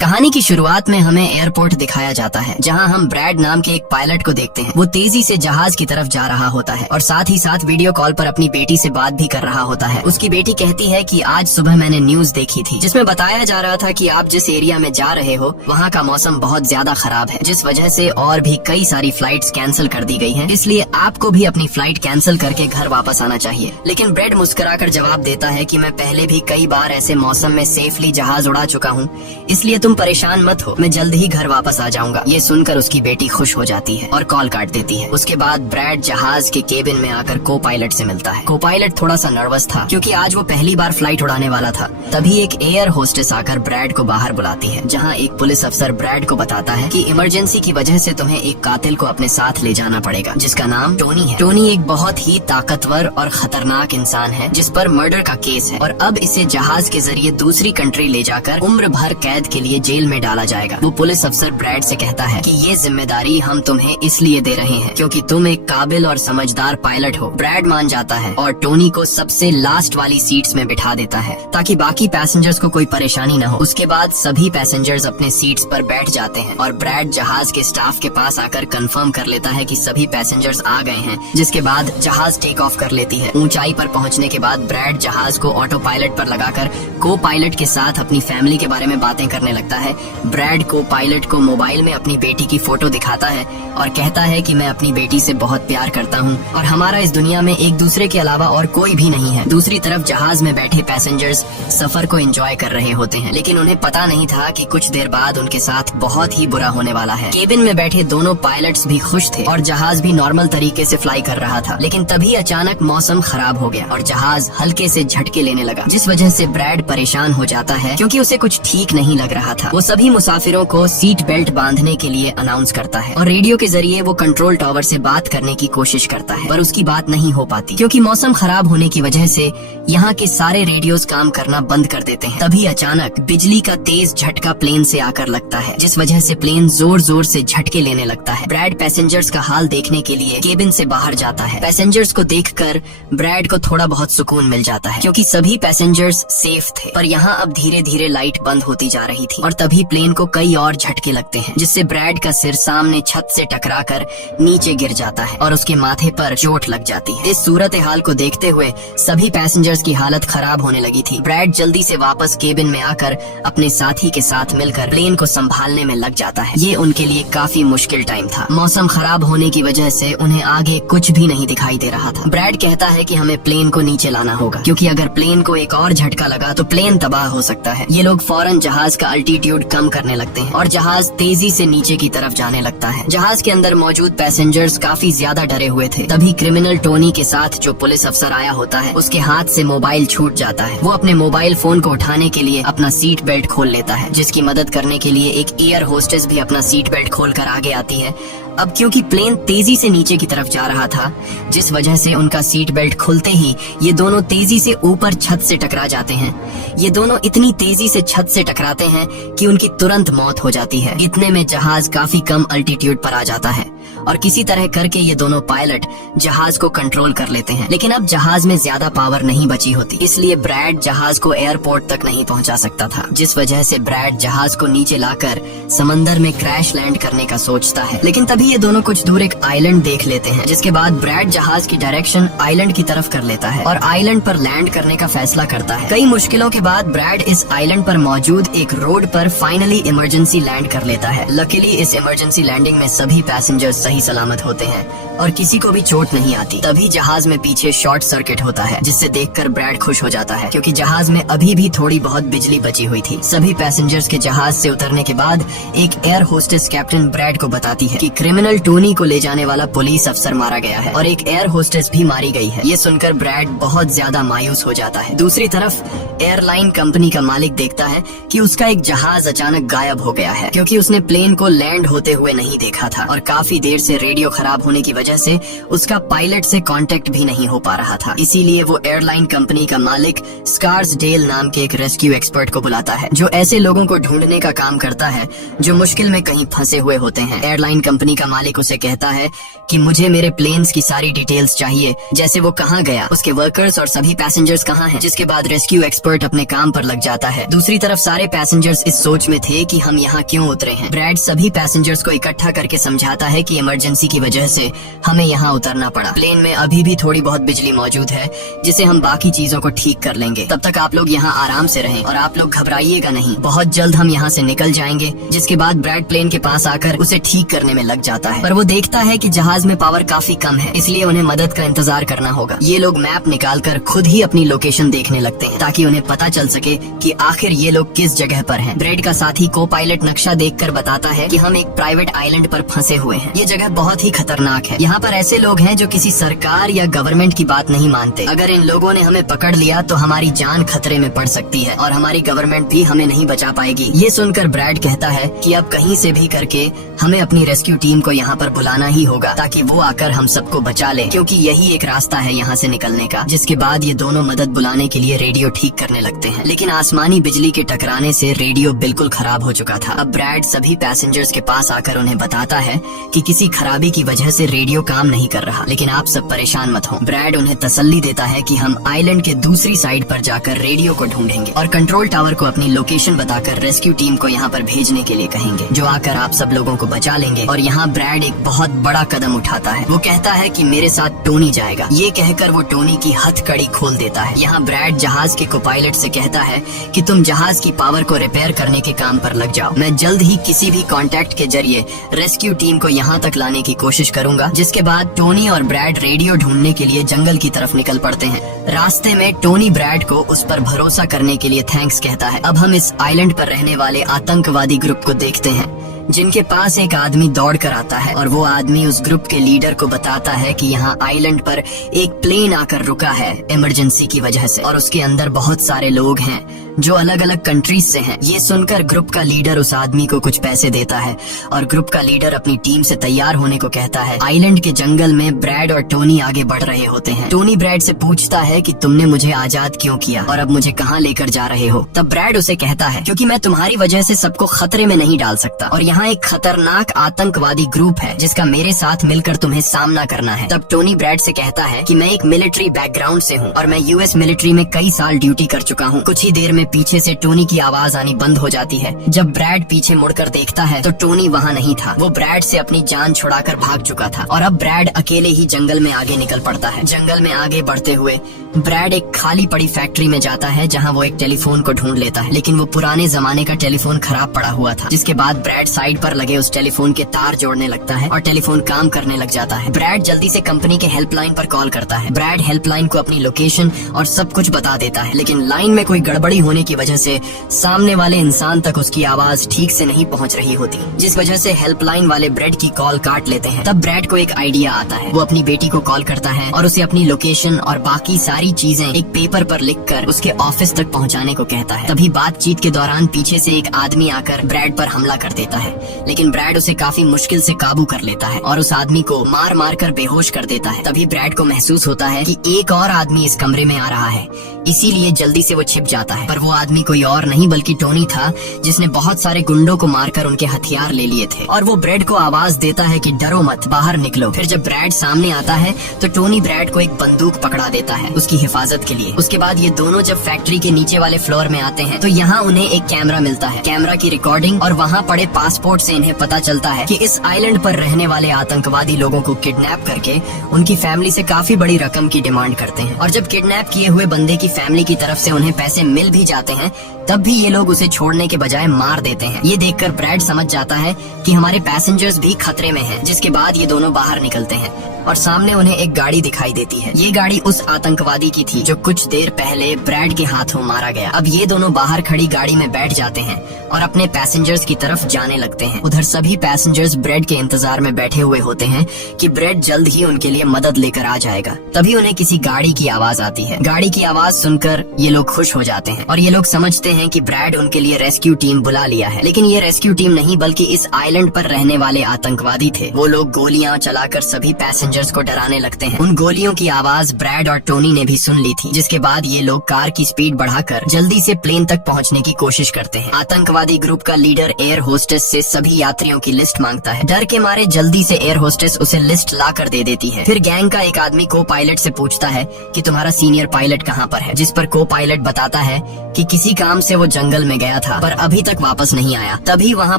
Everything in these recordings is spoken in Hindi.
कहानी की शुरुआत में हमें एयरपोर्ट दिखाया जाता है, जहां हम ब्रैड नाम के एक पायलट को देखते हैं। वो तेजी से जहाज की तरफ जा रहा होता है और साथ ही साथ वीडियो कॉल पर अपनी बेटी से बात भी कर रहा होता है। उसकी बेटी कहती है कि आज सुबह मैंने न्यूज देखी थी, जिसमें बताया जा रहा था कि आप जिस एरिया में जा रहे हो वहाँ का मौसम बहुत ज्यादा खराब है, जिस वजह से और भी कई सारी फ्लाइट्स कैंसिल कर दी गई हैं। इसलिए आपको भी अपनी फ्लाइट कैंसिल करके घर वापस आना चाहिए। लेकिन ब्रैड मुस्कुराकर जवाब देता है कि मैं पहले भी कई बार ऐसे मौसम में सेफली जहाज उड़ा चुका हूँ, इसलिए तुम परेशान मत हो, मैं जल्द ही घर वापस आ जाऊंगा। ये सुनकर उसकी बेटी खुश हो जाती है और कॉल काट देती है। उसके बाद ब्रैड जहाज के केबिन में आकर को पायलट से मिलता है। को पायलट थोड़ा सा नर्वस था क्योंकि आज वो पहली बार फ्लाइट उड़ाने वाला था। तभी एक एयर होस्टेस आकर ब्रैड को बाहर बुलाती है, जहाँ एक पुलिस अफसर ब्रैड को बताता है कि इमरजेंसी की वजह से तुम्हें एक कातिल को अपने साथ ले जाना पड़ेगा, जिसका नाम टोनी है। टोनी एक बहुत ही ताकतवर और खतरनाक इंसान है जिस पर मर्डर का केस है और अब इसे जहाज के जरिए दूसरी कंट्री ले जाकर उम्र भर कैद के लिए जेल में डाला जाएगा। वो पुलिस अफसर ब्रैड से कहता है कि ये जिम्मेदारी हम तुम्हें इसलिए दे रहे हैं क्योंकि तुम एक काबिल और समझदार पायलट हो। ब्रैड मान जाता है और टोनी को सबसे लास्ट वाली सीट्स में बिठा देता है ताकि बाकी पैसेंजर्स को कोई परेशानी न हो। उसके बाद सभी पैसेंजर्स अपने सीट्स पर बैठ जाते हैं और ब्रैड जहाज के स्टाफ के पास आकर कंफर्म कर लेता है कि सभी पैसेंजर्स आ गए हैं, जिसके बाद जहाज टेक ऑफ कर लेती है। ऊंचाई पर पहुंचने के बाद ब्रैड जहाज को ऑटो पायलट पर लगाकर को पायलट के साथ अपनी फैमिली के बारे में बातें करने लगता है। ब्रैड को पायलट को मोबाइल में अपनी बेटी की फोटो दिखाता है और कहता है कि मैं अपनी बेटी से बहुत प्यार करता हूँ और हमारा इस दुनिया में एक दूसरे के अलावा और कोई भी नहीं है। दूसरी तरफ जहाज में बैठे पैसेंजर्स सफर को एंजॉय कर रहे होते हैं, लेकिन उन्हें पता नहीं था कि कुछ देर बाद उनके साथ बहुत ही बुरा होने वाला है। केबिन में बैठे दोनों पायलट्स भी खुश थे और जहाज भी नॉर्मल तरीके से फ्लाई कर रहा था, लेकिन तभी अचानक मौसम खराब हो गया और जहाज हल्के से झटके लेने लगा, जिस वजह से ब्रैड परेशान हो जाता है क्योंकि उसे कुछ ठीक नहीं लग रहा था। वो सभी मुसाफिरों को सीट बेल्ट बांधने के लिए अनाउंस करता है और रेडियो के जरिए वो कंट्रोल टावर से बात करने की कोशिश करता है, पर उसकी बात नहीं हो पाती क्योंकि मौसम खराब होने की वजह से यहाँ के सारे रेडियोस काम करना बंद कर देते हैं। तभी अचानक बिजली का तेज झटका प्लेन से आकर लगता है, जिस वजह से प्लेन जोर जोर से झटके लेने लगता है। ब्रैड पैसेंजर्स का हाल देखने के लिए केबिन से बाहर जाता है। पैसेंजर्स को देखकर ब्रैड को थोड़ा बहुत सुकून मिल जाता है क्योंकि सभी पैसेंजर्स सेफ थे, पर यहाँ अब धीरे धीरे लाइट बंद होती जा रही थी और तभी प्लेन को कई और झटके लगते हैं, जिससे ब्रैड का सिर सामने छत से टकराकर नीचे गिर जाता है और उसके माथे पर चोट लग जाती है। इस सूरत हाल को देखते हुए सभी पैसेंजर्स की हालत खराब होने लगी थी। ब्रैड जल्दी से वापस केबिन में आकर अपने साथी के साथ मिलकर प्लेन को संभालने में लग जाता है। ये उनके लिए काफी मुश्किल टाइम था। मौसम खराब होने की वजह से उन्हें आगे कुछ भी नहीं दिखाई दे रहा था। ब्रैड कहता है कि हमें प्लेन को नीचे लाना होगा क्योंकि अगर प्लेन को एक और झटका लगा तो प्लेन तबाह हो सकता है। ये लोग फौरन जहाज का अल्टीट्यूड कम करने लगते हैं और जहाज तेजी से नीचे की तरफ जाने लगता है। जहाज के अंदर मौजूद पैसेंजर्स काफी ज्यादा डरे हुए थे। तभी क्रिमिनल टोनी के साथ जो पुलिस अफसर आया होता है, उसके हाथ से मोबाइल छूट जाता है। वो अपने मोबाइल फोन को उठाने के लिए अपना सीट बेल्ट खोल लेता है, जिसकी मदद करने के लिए एक एयर होस्टेस भी अपना सीट बेल्ट खोलकर आगे आती है। अब क्योंकि प्लेन तेजी से नीचे की तरफ जा रहा था, जिस वजह से उनका सीट बेल्ट खुलते ही ये दोनों तेजी से ऊपर छत से टकरा जाते हैं। ये दोनों इतनी तेजी से छत से टकराते हैं कि उनकी तुरंत मौत हो जाती है। इतने में जहाज काफी कम अल्टीट्यूड पर आ जाता है और किसी तरह करके ये दोनों पायलट जहाज को कंट्रोल कर लेते हैं। लेकिन अब जहाज में ज्यादा पावर नहीं बची होती, इसलिए ब्रैड जहाज को एयरपोर्ट तक नहीं पहुंचा सकता था, जिस वजह से ब्रैड जहाज को नीचे लाकर समंदर में क्रैश लैंड करने का सोचता है। लेकिन तभी ये दोनों कुछ दूर एक आइलैंड देख लेते हैं, जिसके बाद ब्रैड जहाज की डायरेक्शन आइलैंड की तरफ कर लेता है और आइलैंड पर लैंड करने का फैसला करता है। कई मुश्किलों के बाद ब्रैड इस आइलैंड पर मौजूद एक रोड पर फाइनली इमरजेंसी लैंड कर लेता है। लकीली इस इमरजेंसी लैंडिंग में सभी पैसेंजर्स सही सलामत होते हैं और किसी को भी चोट नहीं आती। तभी जहाज में पीछे शॉर्ट सर्किट होता है, जिससे देखकर ब्रैड खुश हो जाता है क्योंकि जहाज में अभी भी थोड़ी बहुत बिजली बची हुई थी। सभी पैसेंजर्स के जहाज से उतरने के बाद एक एयर होस्टेस कैप्टन ब्रैड को बताती है कि क्रिमिनल टोनी को ले जाने वाला पुलिस अफसर मारा गया है और एक एयर होस्टेस भी मारी गई है। ये सुनकर ब्रैड बहुत ज्यादा मायूस हो जाता है। दूसरी तरफ एयरलाइन कंपनी का मालिक देखता है कि उसका एक जहाज अचानक गायब हो गया है क्योंकि उसने प्लेन को लैंड होते हुए नहीं देखा था और काफी देर से रेडियो खराब होने की वजह वजह से उसका पायलट से कांटेक्ट भी नहीं हो पा रहा था। इसीलिए वो एयरलाइन कंपनी का मालिक स्कार्सडेल नाम के एक रेस्क्यू एक्सपर्ट को बुलाता है, जो ऐसे लोगों को ढूंढने का काम करता है जो मुश्किल में कहीं फंसे हुए होते हैं। एयरलाइन कंपनी का मालिक उसे कहता है कि मुझे मेरे प्लेन्स की सारी डिटेल्स चाहिए, जैसे वो कहाँ गया, उसके वर्कर्स और सभी पैसेंजर्स कहाँ हैं। जिसके बाद रेस्क्यू एक्सपर्ट अपने काम पर लग जाता है। दूसरी तरफ सारे पैसेंजर्स इस सोच में थे कि हम यहाँ क्यों उतरे हैं। ब्रैड सभी पैसेंजर्स को इकट्ठा करके समझाता है कि इमरजेंसी की वजह से हमें यहाँ उतरना पड़ा। प्लेन में अभी भी थोड़ी बहुत बिजली मौजूद है, जिसे हम बाकी चीजों को ठीक कर लेंगे। तब तक आप लोग यहाँ आराम से रहें और आप लोग घबराइएगा नहीं, बहुत जल्द हम यहाँ से निकल जाएंगे। जिसके बाद ब्रैड प्लेन के पास आकर उसे ठीक करने में लग जाता है, पर वो देखता है कि जहाज में पावर काफी कम है, इसलिए उन्हें मदद का इंतजार करना होगा। ये लोग मैप निकालकर खुद ही अपनी लोकेशन देखने लगते हैं ताकि उन्हें पता चल सके कि आखिर ये लोग किस जगह पर हैं। ब्रैड का साथी को पायलट नक्शा देखकर बताता है कि हम एक प्राइवेट आइलैंड पर फंसे हुए हैं। ये जगह बहुत ही खतरनाक है। यहाँ पर ऐसे लोग हैं जो किसी सरकार या गवर्नमेंट की बात नहीं मानते। अगर इन लोगों ने हमें पकड़ लिया तो हमारी जान खतरे में पड़ सकती है और हमारी गवर्नमेंट भी हमें नहीं बचा पाएगी। ये सुनकर ब्रैड कहता है कि अब कहीं से भी करके हमें अपनी रेस्क्यू टीम को यहाँ पर बुलाना ही होगा ताकि वो आकर हम सबको बचा ले, क्योंकि यही एक रास्ता है यहाँ से निकलने का। जिसके बाद ये दोनों मदद बुलाने के लिए रेडियो ठीक करने लगते हैं, लेकिन आसमानी बिजली के टकराने से रेडियो बिल्कुल खराब हो चुका था। अब ब्रैड सभी पैसेंजर्स के पास आकर उन्हें बताता है कि किसी खराबी की वजह से रेडियो काम नहीं कर रहा, लेकिन आप सब परेशान मत हो। ब्रैड उन्हें तसल्ली देता है कि हम आइलैंड के दूसरी साइड पर जाकर रेडियो को ढूंढेंगे और कंट्रोल टावर को अपनी लोकेशन बताकर रेस्क्यू टीम को यहाँ पर भेजने के लिए कहेंगे, जो आकर आप सब लोगों को बचा लेंगे। और यहाँ ब्रैड एक बहुत बड़ा कदम उठाता है। वो कहता है कि मेरे साथ टोनी जाएगा। ये कहकर वो टोनी की हथकड़ी खोल देता है। यहाँ ब्रैड जहाज के कोपायलट से कहता है कि तुम जहाज की पावर को रिपेयर करने के काम पर लग जाओ। मैं जल्द ही किसी भी कांटेक्ट के जरिए रेस्क्यू टीम को यहाँ तक लाने की कोशिश करूंगा। जिसके बाद टोनी और ब्रैड रेडियो ढूंढने के लिए जंगल की तरफ निकल पड़ते हैं। रास्ते में टोनी ब्रैड को उस पर भरोसा करने के लिए थैंक्स कहता है। अब हम इस आइलैंड पर रहने वाले आतंकवादी ग्रुप को देखते हैं, जिनके पास एक आदमी दौड़ कर आता है और वो आदमी उस ग्रुप के लीडर को बताता है कि यहाँ आइलैंड पर एक प्लेन आकर रुका है इमरजेंसी की वजह से और उसके अंदर बहुत सारे लोग हैं जो अलग अलग कंट्रीज से हैं। ये सुनकर ग्रुप का लीडर उस आदमी को कुछ पैसे देता है और ग्रुप का लीडर अपनी टीम से तैयार होने को कहता है। आइलैंड के जंगल में ब्रैड और टोनी आगे बढ़ रहे होते हैं। टोनी ब्रैड से पूछता है कि तुमने मुझे आजाद क्यों किया और अब मुझे कहाँ लेकर जा रहे हो। तब ब्रैड उसे कहता है क्योंकि मैं तुम्हारी वजह से सबको खतरे में नहीं डाल सकता और यहाँ एक खतरनाक आतंकवादी ग्रुप है जिसका मेरे साथ मिलकर तुम्हें सामना करना है। तब टोनी ब्रैड से कहता है कि मैं एक मिलिट्री बैकग्राउंड से हूँ और मैं यूएस मिलिट्री में कई साल ड्यूटी कर चुका हूँ। कुछ ही देर में पीछे से टोनी की आवाज आनी बंद हो जाती है। जब ब्रैड पीछे मुड़कर देखता है तो टोनी वहाँ नहीं था। वो ब्रैड से अपनी जान छुड़ाकर भाग चुका था और अब ब्रैड अकेले ही जंगल में आगे निकल पड़ता है। जंगल में आगे बढ़ते हुए ब्रैड एक खाली पड़ी फैक्ट्री में जाता है जहाँ वो एक टेलीफोन को ढूंढ लेता है, लेकिन वो पुराने जमाने का टेलीफोन खराब पड़ा हुआ था। जिसके बाद ब्रैड साइड पर लगे उस टेलीफोन के तार जोड़ने लगता है और टेलीफोन काम करने लग जाता है। ब्रैड जल्दी से कंपनी के हेल्पलाइन पर कॉल करता है। ब्रैड हेल्पलाइन को अपनी लोकेशन और सब कुछ बता देता है, लेकिन लाइन में कोई गड़बड़ी होने की वजह से सामने वाले इंसान तक उसकी आवाज ठीक से नहीं पहुंच रही होती, जिस वजह से हेल्पलाइन वाले ब्रैड की कॉल काट लेते हैं। तब ब्रैड को एक आइडिया आता है। वो अपनी बेटी को कॉल करता है और उसे अपनी लोकेशन और बाकी सारी चीजें एक पेपर पर लिखकर उसके ऑफिस तक पहुंचाने को कहता है। तभी बातचीत के दौरान पीछे से एक आदमी आकर ब्रैड पर हमला कर देता है, लेकिन ब्रैड उसे काफी मुश्किल से काबू कर लेता है और उस आदमी को मार मार कर बेहोश कर देता है। तभी ब्रैड को महसूस होता है कि एक और आदमी इस कमरे में आ रहा है, इसीलिए जल्दी से वो छिप जाता है। पर वो आदमी कोई और नहीं बल्कि टोनी था, जिसने बहुत सारे गुंडों को मारकर उनके हथियार ले लिए थे। और वो ब्रैड को आवाज देता है कि डरो मत, बाहर निकलो। फिर जब ब्रैड सामने आता है तो टोनी ब्रैड को एक बंदूक पकड़ा देता है उसकी हिफाजत के लिए। उसके बाद ये दोनों जब फैक्ट्री के नीचे वाले फ्लोर में आते हैं तो यहाँ उन्हें एक कैमरा मिलता है, कैमरा की रिकॉर्डिंग और वहाँ पड़े पासपोर्ट से इन्हें पता चलता है कि इस आइलैंड पर रहने वाले आतंकवादी लोगों को किडनैप करके उनकी फैमिली से काफी बड़ी रकम की डिमांड करते हैं। और जब किडनैप किए हुए बंदे की फैमिली की तरफ से उन्हें पैसे मिल भी जाते हैं तब भी ये लोग उसे छोड़ने के बजाय मार देते हैं। ये देखकर ब्रैड समझ जाता है कि हमारे पैसेंजर्स भी खतरे में हैं। जिसके बाद ये दोनों बाहर निकलते हैं और सामने उन्हें एक गाड़ी दिखाई देती है। ये गाड़ी उस आतंकवादी की थी जो कुछ देर पहले ब्रैड के हाथों मारा गया। अब ये दोनों बाहर खड़ी गाड़ी में बैठ जाते हैं और अपने पैसेंजर्स की तरफ जाने लगते हैं। उधर सभी पैसेंजर्स ब्रेड के इंतजार में बैठे हुए होते हैं कि ब्रेड जल्द ही उनके लिए मदद लेकर आ जाएगा। तभी उन्हें किसी गाड़ी की आवाज आती है। गाड़ी की आवाज सुनकर ये लोग खुश हो जाते हैं और ये लोग समझते हैं कि ब्रेड उनके लिए रेस्क्यू टीम बुला लिया है। लेकिन ये रेस्क्यू टीम नहीं बल्कि इस आइलैंड पर रहने वाले आतंकवादी थे। वो लोग गोलियां चलाकर सभी पैसेंजर्स को डराने लगते हैं। उन गोलियों की आवाज ब्रेड और टोनी ने भी सुन ली थी, जिसके बाद ये लोग कार की स्पीड बढ़ाकर जल्दी से प्लेन तक पहुंचने की कोशिश करते हैं। आतंकवादी ग्रुप का लीडर एयर होस्टेस से सभी यात्रियों की लिस्ट मांगता है। डर के मारे जल्दी से एयर होस्टेस उसे लिस्ट ला कर दे देती है। फिर गैंग का एक आदमी को पायलट से पूछता है कि तुम्हारा सीनियर पायलट कहाँ पर है, जिस पर को पायलट बताता है कि किसी काम से वो जंगल में गया था पर अभी तक वापस नहीं आया। तभी वहाँ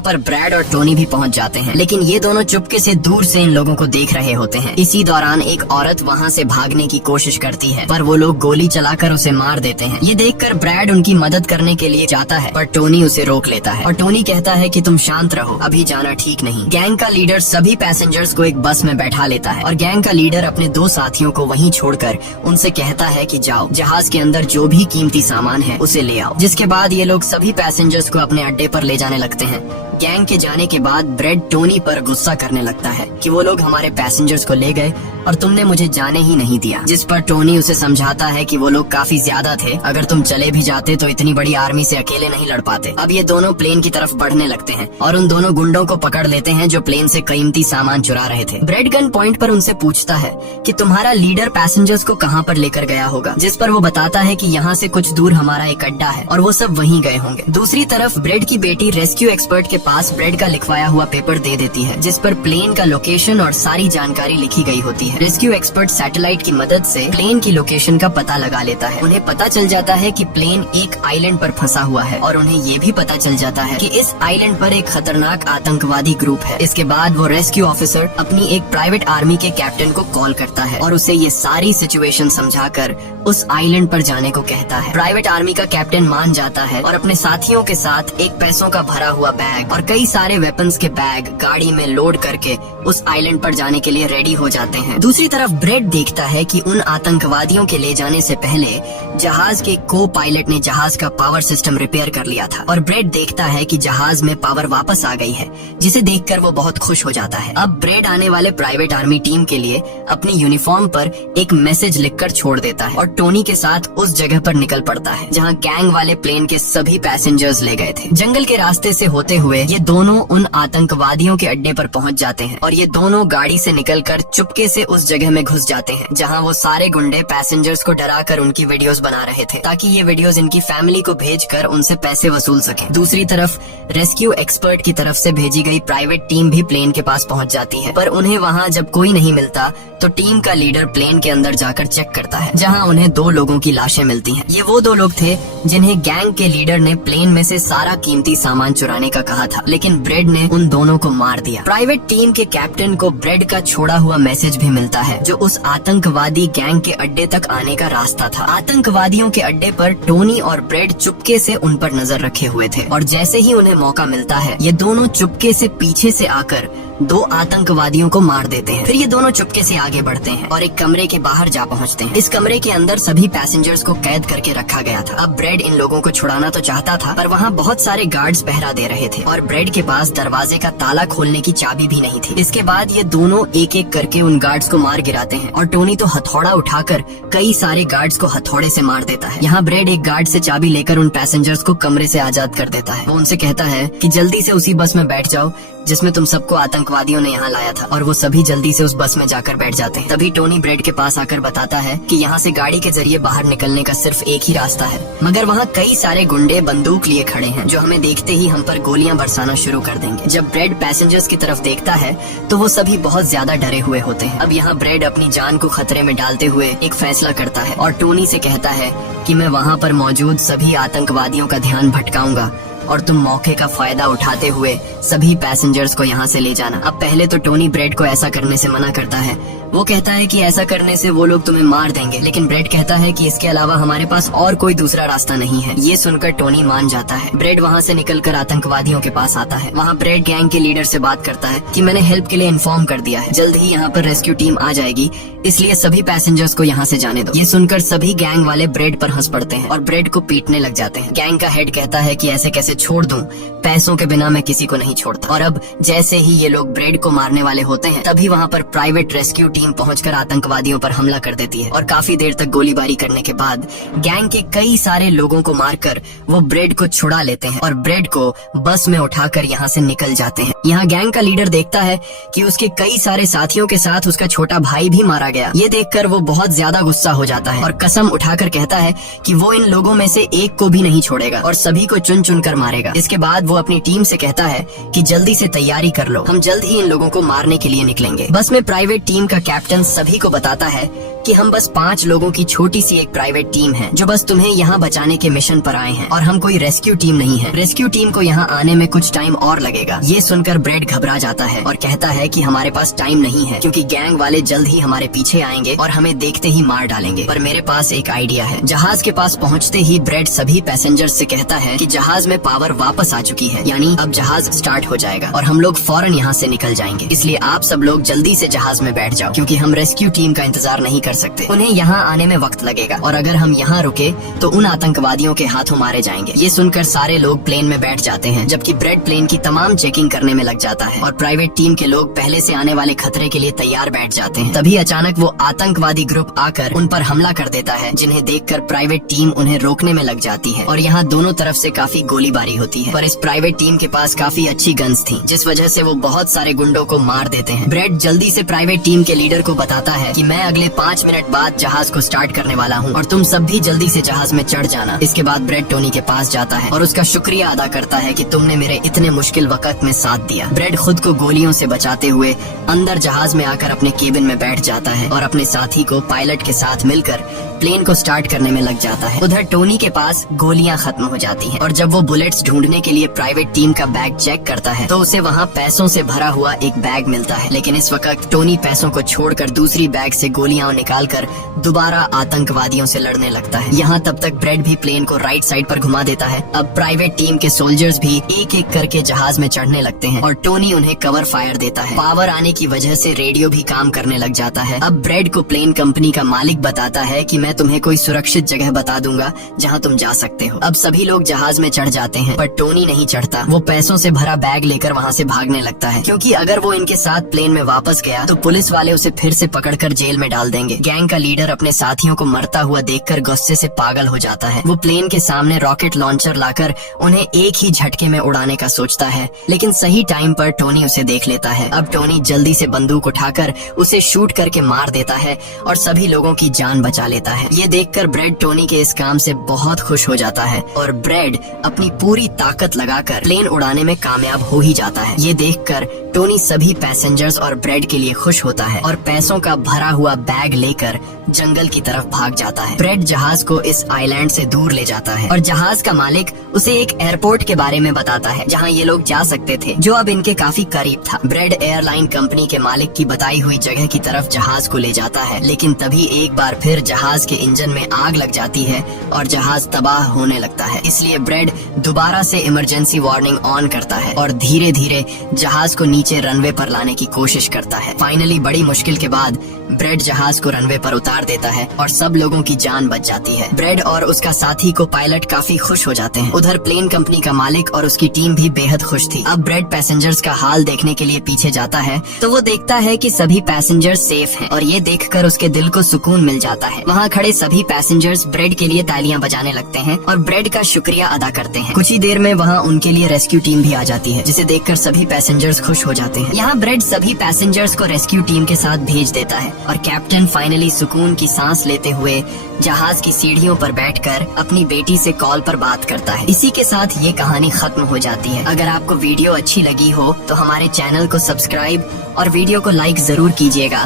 पर ब्रैड और टोनी भी पहुँच जाते हैं, लेकिन ये दोनों चुपके से दूर से इन लोगों को देख रहे होते हैं। इसी दौरान एक औरत वहाँ से भागने की कोशिश करती है पर वो लोग गोली चलाकर उसे मार देते हैं। ये देखकर ब्रैड उनकी मदद करने के लिए जाता है पर टोनी उसे रोक लेता है और टोनी कहता है कि तुम शांत रहो, अभी जाना ठीक नहीं। गैंग का लीडर सभी पैसेंजर्स को एक बस में बैठा लेता है और गैंग का लीडर अपने दो साथियों को वहीं छोड़कर उनसे कहता है कि जाओ, जहाज के अंदर जो भी कीमती सामान है उसे ले आओ। जिसके बाद ये लोग सभी पैसेंजर्स को अपने अड्डे पर ले जाने लगते हैं। गैंग के जाने के बाद ब्रेड टोनी पर गुस्सा करने लगता है कि वो लोग हमारे पैसेंजर्स को ले गए और तुमने मुझे जाने ही नहीं दिया। जिस पर टोनी उसे समझाता है कि वो लोग काफी ज्यादा थे, अगर तुम चले भी जाते तो इतनी बड़ी आर्मी से अकेले नहीं लड़ पाते। अब ये दोनों प्लेन की तरफ बढ़ने लगते हैं और उन दोनों गुंडों को पकड़ लेते हैं जो प्लेन से कीमती सामान चुरा रहे थे। ब्रेड गन पॉइंट पर उनसे पूछता है कि तुम्हारा लीडर पैसेंजर्स को कहाँ पर लेकर गया होगा, जिस पर वो बताता है कि यहाँ से कुछ दूर हमारा एक अड्डा है और वो सब वहीं गए होंगे। दूसरी तरफ ब्रेड की बेटी रेस्क्यू एक्सपर्ट के पास ब्रेड का लिखवाया हुआ पेपर दे देती है, जिस पर प्लेन का लोकेशन और सारी जानकारी लिखी गई होती है। रेस्क्यू एक्सपर्ट सैटेलाइट की मदद से प्लेन की लोकेशन का पता लगा लेता है। उन्हें पता चल जाता है कि प्लेन एक आइलैंड पर फंसा हुआ है और उन्हें ये भी पता चल जाता है कि इस आइलैंड पर एक खतरनाक आतंकवादी ग्रुप है। इसके बाद वो रेस्क्यू ऑफिसर अपनी एक प्राइवेट आर्मी के कैप्टन को कॉल करता है और उसे ये सारी सिचुएशन समझाकर उस आइलैंड पर जाने को कहता है। प्राइवेट आर्मी का कैप्टन मान जाता है और अपने साथियों के साथ एक पैसों का भरा हुआ बैग और कई सारे वेपन्स के बैग गाड़ी में लोड करके उस आइलैंड पर जाने के लिए रेडी हो जाते हैं। दूसरी तरफ ब्रेड देखता है कि उन आतंकवादियों के ले जाने से पहले जहाज के को पायलट ने जहाज का पावर सिस्टम रिपेयर कर लिया था और ब्रेड देखता है कि जहाज में पावर वापस आ गई है, जिसे देखकर वो बहुत खुश हो जाता है। अब ब्रेड आने वाले प्राइवेट आर्मी टीम के लिए अपनी यूनिफॉर्म पर एक मैसेज लिखकर छोड़ देता है और टोनी के साथ उस जगह पर निकल पड़ता है जहाँ गैंग वाले प्लेन के सभी पैसेंजर्स ले गए थे। जंगल के रास्ते से होते हुए ये दोनों उन आतंकवादियों के अड्डे पर पहुँच जाते हैं और ये दोनों गाड़ी से निकलकर चुपके से उस जगह में घुस जाते हैं जहाँ वो सारे गुंडे पैसेंजर्स को डराकर उनकी वीडियोस बना रहे थे ताकि ये वीडियोस इनकी फैमिली को भेजकर उनसे पैसे वसूल सके। दूसरी तरफ रेस्क्यू एक्सपर्ट की तरफ से भेजी गई प्राइवेट टीम भी प्लेन के पास पहुंच जाती है, पर उन्हें वहां जब कोई नहीं मिलता तो टीम का लीडर प्लेन के अंदर जाकर चेक करता है जहां उन्हें दो लोगों की लाशें मिलती हैं। ये वो दो लोग थे जिन्हें गैंग के लीडर ने प्लेन में से सारा कीमती सामान चुराने का कहा था, लेकिन ब्रेड ने उन दोनों को मार दिया। प्राइवेट टीम के कैप्टन को ब्रेड का छोड़ा हुआ मैसेज भी मिलता है जो उस आतंकवादी गैंग के अड्डे तक आने का रास्ता था। आतंकवादियों के अड्डे पर टोनी और ब्रेड चुपके से उन पर नजर रखे हुए थे और जैसे ही उन्हें मौका मिलता है ये दोनों चुपके से पीछे से आकर दो आतंकवादियों को मार देते हैं। फिर ये दोनों चुपके से आगे बढ़ते हैं और एक कमरे के बाहर जा पहुंचते हैं। इस कमरे के अंदर सभी पैसेंजर्स को कैद करके रखा गया था। अब ब्रेड इन लोगों को छुड़ाना तो चाहता था पर वहाँ बहुत सारे गार्ड्स पहरा दे रहे थे और ब्रेड के पास दरवाजे का ताला खोलने की चाबी भी नहीं थी। इसके बाद ये दोनों एक एक करके उन गार्ड्स को मार गिराते हैं और टोनी तो हथौड़ा उठाकर कई सारे गार्ड्स को हथौड़े से मार देता है। यहाँ ब्रेड एक गार्ड से चाबी लेकर उन पैसेंजर्स को कमरे से आजाद कर देता है। वो उनसे कहता है कि जल्दी से उसी बस में बैठ जाओ जिसमें तुम सबको आतंकवादियों ने यहाँ लाया था, और वो सभी जल्दी से उस बस में जाकर बैठ जाते हैं। तभी टोनी ब्रेड के पास आकर बताता है कि यहाँ से गाड़ी के जरिए बाहर निकलने का सिर्फ एक ही रास्ता है, मगर वहाँ कई सारे गुंडे बंदूक लिए खड़े हैं जो हमें देखते ही हम पर गोलियां बरसाना शुरू कर देंगे। जब ब्रेड पैसेंजर्स की तरफ देखता है तो वो सभी बहुत ज्यादा डरे हुए होते हैं। अब यहाँ ब्रेड अपनी जान को खतरे में डालते हुए एक फैसला करता है और टोनी से कहता है कि मैं वहाँ पर मौजूद सभी आतंकवादियों का ध्यान भटकाऊंगा और तुम मौके का फायदा उठाते हुए सभी पैसेंजर्स को यहाँ से ले जाना। अब पहले तो टोनी ब्रेड को ऐसा करने से मना करता है, वो कहता है कि ऐसा करने से वो लोग तुम्हें मार देंगे, लेकिन ब्रेड कहता है कि इसके अलावा हमारे पास और कोई दूसरा रास्ता नहीं है। ये सुनकर टोनी मान जाता है। ब्रेड वहाँ से निकलकर आतंकवादियों के पास आता है। वहाँ ब्रेड गैंग के लीडर से बात करता है कि मैंने हेल्प के लिए इन्फॉर्म कर दिया है, जल्द ही यहाँ पर रेस्क्यू टीम आ जाएगी, इसलिए सभी पैसेंजर्स को यहाँ से जाने दो। ये सुनकर सभी गैंग वाले ब्रेड पर हंस पड़ते हैं और ब्रेड को पीटने लग जाते हैं। गैंग का हेड कहता है कि ऐसे कैसे छोड़ दूं, पैसों के बिना मैं किसी को नहीं छोड़ता। और अब जैसे ही ये लोग ब्रेड को मारने वाले होते हैं, तभी वहाँ पर प्राइवेट रेस्क्यू टीम पहुंचकर आतंकवादियों पर हमला कर देती है और काफी देर तक गोलीबारी करने के बाद गैंग के कई सारे लोगों को मारकर वो ब्रेड को छुड़ा लेते हैं और ब्रेड को बस में उठाकर यहाँ से निकल जाते हैं। यहाँ गैंग का लीडर देखता है कि उसके कई सारे साथियों के साथ उसका छोटा भाई भी मारा गया। ये देखकर वो बहुत ज्यादा गुस्सा हो जाता है और कसम उठाकर कहता है कि वो इन लोगों में से एक को भी नहीं छोड़ेगा और सभी को चुन चुन कर मारेगा। इसके बाद वो अपनी टीम से कहता है कि जल्दी से तैयारी कर लो, हम जल्द ही इन लोगों को मारने के लिए निकलेंगे। बस में प्राइवेट टीम का कैप्टन सभी को बताता है कि हम बस 5 लोगों की छोटी सी एक प्राइवेट टीम है जो बस तुम्हें यहाँ बचाने के मिशन पर आए हैं और हम कोई रेस्क्यू टीम नहीं है। रेस्क्यू टीम को यहाँ आने में कुछ टाइम और लगेगा। ये सुनकर ब्रेड घबरा जाता है और कहता है कि हमारे पास टाइम नहीं है, क्योंकि गैंग वाले जल्द ही हमारे पीछे आएंगे और हमें देखते ही मार डालेंगे। पर मेरे पास एक आइडिया है। जहाज के पास पहुँचते ही ब्रेड सभी पैसेंजर्स से कहता है कि जहाज में पावर वापस आ चुकी है, यानी अब जहाज स्टार्ट हो जाएगा और हम लोग फौरन यहाँ से निकल जाएंगे। इसलिए आप सब लोग जल्दी से जहाज में बैठ जाओ, क्योंकि हम रेस्क्यू टीम का इंतजार नहीं कर सकते। उन्हें यहाँ आने में वक्त लगेगा और अगर हम यहाँ रुके तो उन आतंकवादियों के हाथों मारे जाएंगे। ये सुनकर सारे लोग प्लेन में बैठ जाते हैं, जबकि ब्रेड प्लेन की तमाम चेकिंग करने में लग जाता है और प्राइवेट टीम के लोग पहले से आने वाले खतरे के लिए तैयार बैठ जाते हैं। तभी अचानक वो आतंकवादी ग्रुप आकर उन पर हमला कर देता है, जिन्हें देखकर प्राइवेट टीम उन्हें रोकने में लग जाती है और यहाँ दोनों तरफ से काफी गोलीबारी होती है। पर इस प्राइवेट टीम के पास काफी अच्छी गन्स थी, जिस वजह से वो बहुत सारे गुंडों को मार देते हैं। ब्रेड जल्दी से प्राइवेट टीम के लीडर को बताता है कि मैं अगले 5 मिनट बाद जहाज को स्टार्ट करने वाला हूँ और तुम सब भी जल्दी से जहाज में चढ़ जाना। इसके बाद ब्रेड टोनी के पास जाता है और उसका शुक्रिया अदा करता है कि तुमने मेरे इतने मुश्किल वक्त में साथ दिया। ब्रेड खुद को गोलियों से बचाते हुए अंदर जहाज में आकर अपने केबिन में बैठ जाता है और अपने साथी को पायलट के साथ मिलकर प्लेन को स्टार्ट करने में लग जाता है। उधर टोनी के पास गोलियां खत्म हो जाती हैं और जब वो बुलेट्स ढूंढने के लिए प्राइवेट टीम का बैग चेक करता है तो उसे वहाँ पैसों से भरा हुआ एक बैग मिलता है। लेकिन इस वक्त टोनी पैसों को छोड़कर दूसरी बैग से गोलियां निकालकर दोबारा आतंकवादियों से लड़ने लगता है। यहाँ तब तक ब्रेड भी प्लेन को राइट साइड पर घुमा देता है। अब प्राइवेट टीम के सोल्जर्स भी एक एक करके जहाज में चढ़ने लगते हैं और टोनी उन्हें कवर फायर देता है। पावर आने की वजह से रेडियो भी काम करने लग जाता है। अब ब्रेड को प्लेन कंपनी का मालिक बताता है कि मैं तुम्हें कोई सुरक्षित जगह बता दूंगा जहाँ तुम जा सकते हो। अब सभी लोग जहाज में चढ़ जाते हैं, पर टोनी नहीं चढ़ता। वो पैसों से भरा बैग लेकर वहाँ से भागने लगता है, क्योंकि अगर वो इनके साथ प्लेन में वापस गया तो पुलिस वाले उसे फिर से पकड़कर जेल में डाल देंगे। गैंग का लीडर अपने साथियों को मरता हुआ देखकर गुस्से से पागल हो जाता है। वो प्लेन के सामने रॉकेट लॉन्चर लाकर उन्हें एक ही झटके में उड़ाने का सोचता है, लेकिन सही टाइम पर टोनी उसे देख लेता है। अब टोनी जल्दी से बंदूक उठाकर उसे शूट करके मार देता है और सभी लोगों की जान बचा लेता है। ये देखकर ब्रेड टोनी के इस काम से बहुत खुश हो जाता है और ब्रेड अपनी पूरी ताकत लगाकर प्लेन उड़ाने में कामयाब हो ही जाता है। ये देखकर टोनी सभी पैसेंजर्स और ब्रेड के लिए खुश होता है और पैसों का भरा हुआ बैग लेकर जंगल की तरफ भाग जाता है। ब्रेड जहाज को इस आइलैंड से दूर ले जाता है और जहाज का मालिक उसे एक एयरपोर्ट के बारे में बताता है जहां ये लोग जा सकते थे, जो अब इनके काफी करीब था। ब्रेड एयरलाइन कंपनी के मालिक की बताई हुई जगह की तरफ जहाज को ले जाता है, लेकिन तभी एक बार फिर जहाज के इंजन में आग लग जाती है और जहाज तबाह होने लगता है। इसलिए ब्रेड दोबारा से इमरजेंसी वार्निंग ऑन करता है और धीरे धीरे जहाज को नीचे रनवे पर लाने की कोशिश करता है। फाइनली बड़ी मुश्किल के बाद ब्रेड जहाज को रनवे पर उतार देता है और सब लोगों की जान बच जाती है। ब्रेड और उसका साथी को पायलट काफी खुश हो जाते हैं। उधर प्लेन कंपनी का मालिक और उसकी टीम भी बेहद खुश थी। अब ब्रेड पैसेंजर्स का हाल देखने के लिए पीछे जाता है तो वो देखता है कि सभी पैसेंजर्स सेफ हैं और ये देखकर उसके दिल को सुकून मिल जाता है। वहाँ खड़े सभी पैसेंजर्स ब्रेड के लिए तालियां बजाने लगते हैं और ब्रेड का शुक्रिया अदा करते हैं। कुछ ही देर में वहाँ उनके लिए रेस्क्यू टीम भी आ जाती है, जिसे देखकर सभी पैसेंजर्स खुश हो जाते हैं। यहाँ ब्रेड सभी पैसेंजर्स को रेस्क्यू टीम के साथ भेज देता है और कैप्टन फाइनली सुकून की सांस लेते हुए जहाज की सीढ़ियों पर बैठकर अपनी बेटी से कॉल पर बात करता है। इसी के साथ ये कहानी खत्म हो जाती है। अगर आपको वीडियो अच्छी लगी हो तो हमारे चैनल को सब्सक्राइब और वीडियो को लाइक जरूर कीजिएगा।